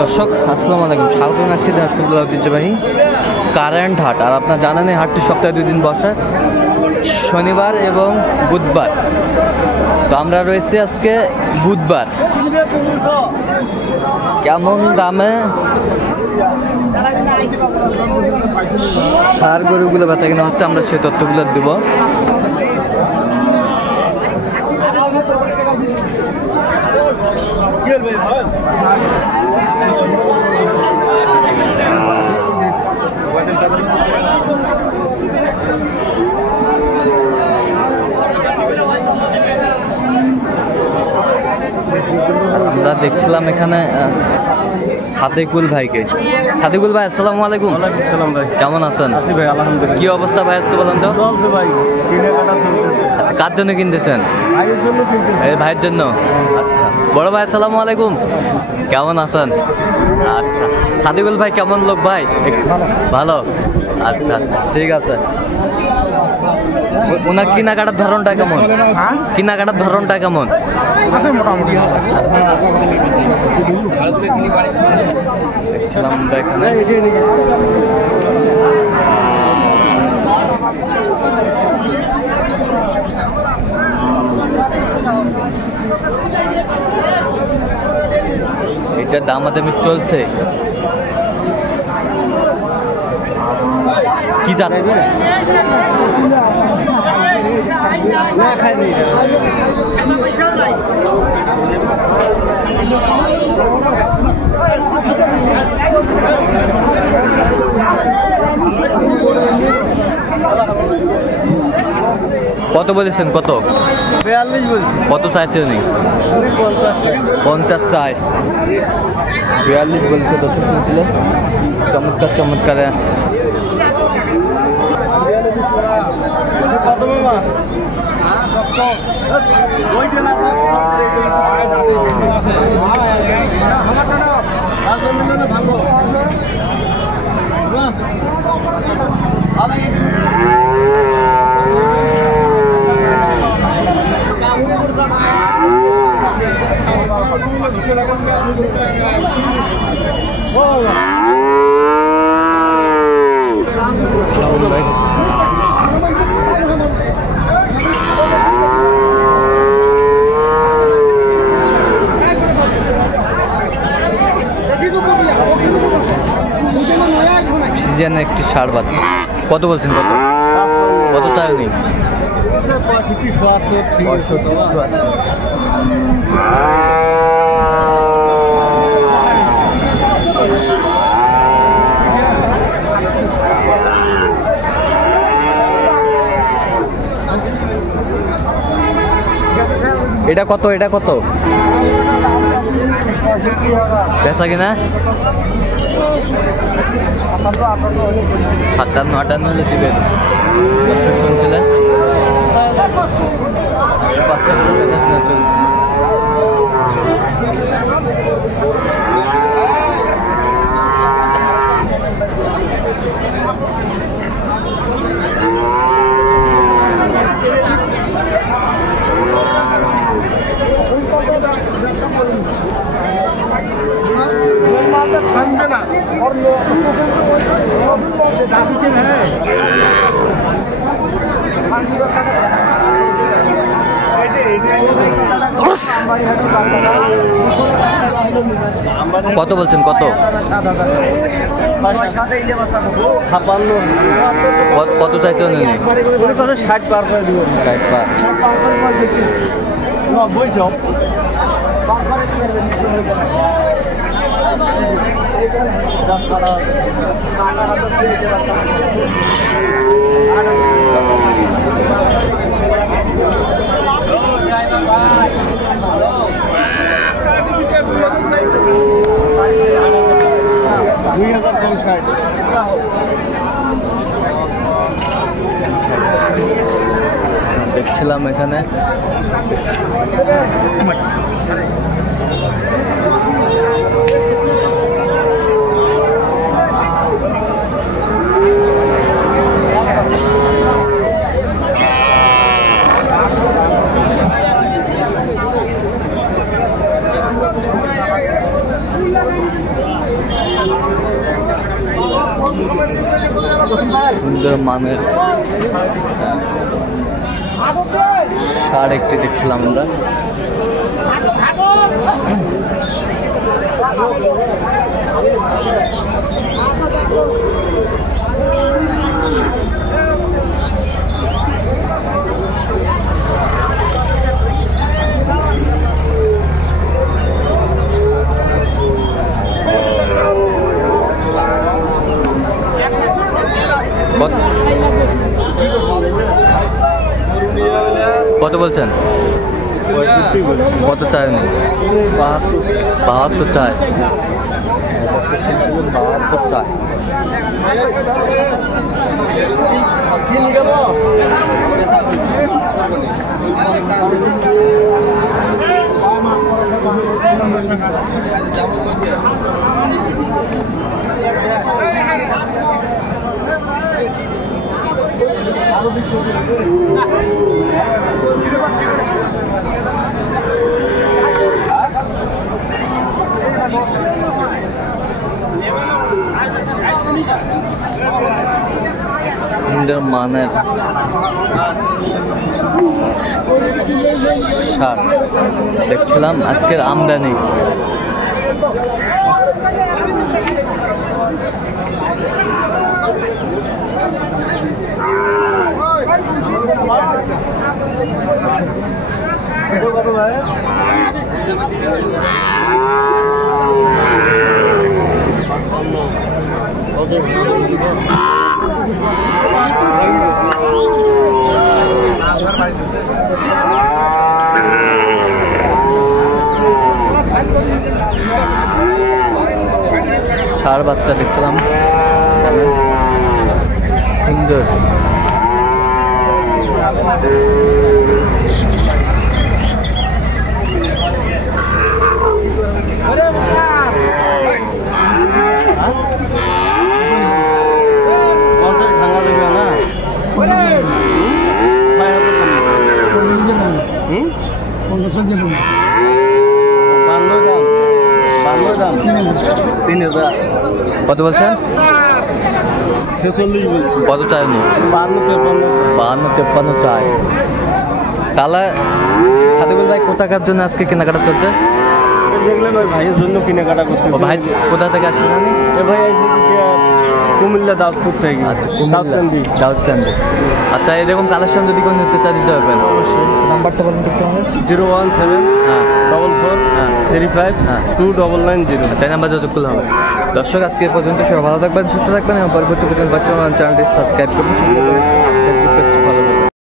দর্শক আসসালামু আলাইকুম, স্বাগত জানাচ্ছি দিনাজপুর ঐতিহ্যবাহী কারেন্ট হাট। আর আপনার জানেন এই হাটটি সপ্তাহে 2 দিন বসে, শনিবার এবং বুধবার। তো আমরা রয়েছি আজকে বুধবার। কেমন দামে সার গরুগুলো বেচা কেনা হচ্ছে আমরা সেই তথ্যগুলো দেব। আমরা দেখছিলাম এখানে সাদেকুল ভাইকে। সাদেকুল ভাই আসসালামু আলাইকুম। ভাই কেমন আছেন? ভাই আলহামদুলিল্লাহ। কি অবস্থা ভাই আজকে বলেন তো? চলছে ভাই, কেনাকাটা চলতেছে। আচ্ছা, কার জন্য কিনতেছেন? ভাইয়ের জন্য কিনতেছি। এই ভাইয়ের জন্য। আচ্ছা, বড় ভাই আসসালামু আলাইকুম, কেমন আছেন? আচ্ছা, সাদেকুল ভাই কেমন লোক ভাই? ভালো। আচ্ছা আচ্ছা, ঠিক আছে। ওনার কেনাকাটার ধরনটা কেমন? কেনাকাটার ধরনটা কেমন? মোটামুটি। দেখছিলাম আমরা এখানে এটার দামাদামি চলছে। কি জাত? কত বলেছেন? কত? 42 বলছি। কত চাইছে উনি? 50 চাই। 42 বলছে। দর্শক শুনছিলেন, চমৎকার চমৎকার। কত বাবা? সিজন একটি ষাঁড় বাচ্চা। কত বলছেন? কত কত চাই উনি? এটা কত? এটা কত বেচা কিনা? 57-58 হলে দিবেন। দর্শক শুনছিলেন, বাচ্চাগুলো দেখাশোনা চলছে। থামবে না और কত বলছেন? কত? 57। কত চাইছে উনি? 60 পার করে দিব। 60 পার। 90 দেখছিলাম এখানে সুন্দর মানের ষাঁড় একটি দেখছিলাম আমরা। কত বলছেন? কত চাই উনি? 72 চায়। 72 চায়। সুন্দর মানের ষাঁড় দেখছিলাম আজকের আমদানি। ষাঁড় বাচ্চা দেখছিলাম সুন্দর। কত বলছেন? 46 বলছি। কত চাই উনি? 52-53 চাই। তাহলে সাদিকুল ভাই কোথাকার জন্য আজকে কেনাকাটা চলছে? দেখলেন ওই ভাইয়ের জন্য কেনাকাটা করতে। ভাই কোথা থেকে আসছেন জানি? ভাই কুমিল্লা দাউদপুর থেকে। আচ্ছা, দাউদকান্দি। আচ্ছা, এরকম কালেকশন যদি কেউ নিতে চায় দিতে পারবেন? অবশ্যই। নাম্বারটা বলেন দেখতে হবে। 017 হ্যাঁ 44 35 2990। আচ্ছা, নাম্বার যোগাযোগ করলে হবে। দর্শক, আজকে পর্যন্ত সবাই ভালো থাকবেন, সুস্থ থাকবেন এবং পরবর্তী চ্যানেলটি সাবস্ক্রাইব করবেন, ফলো করবেন।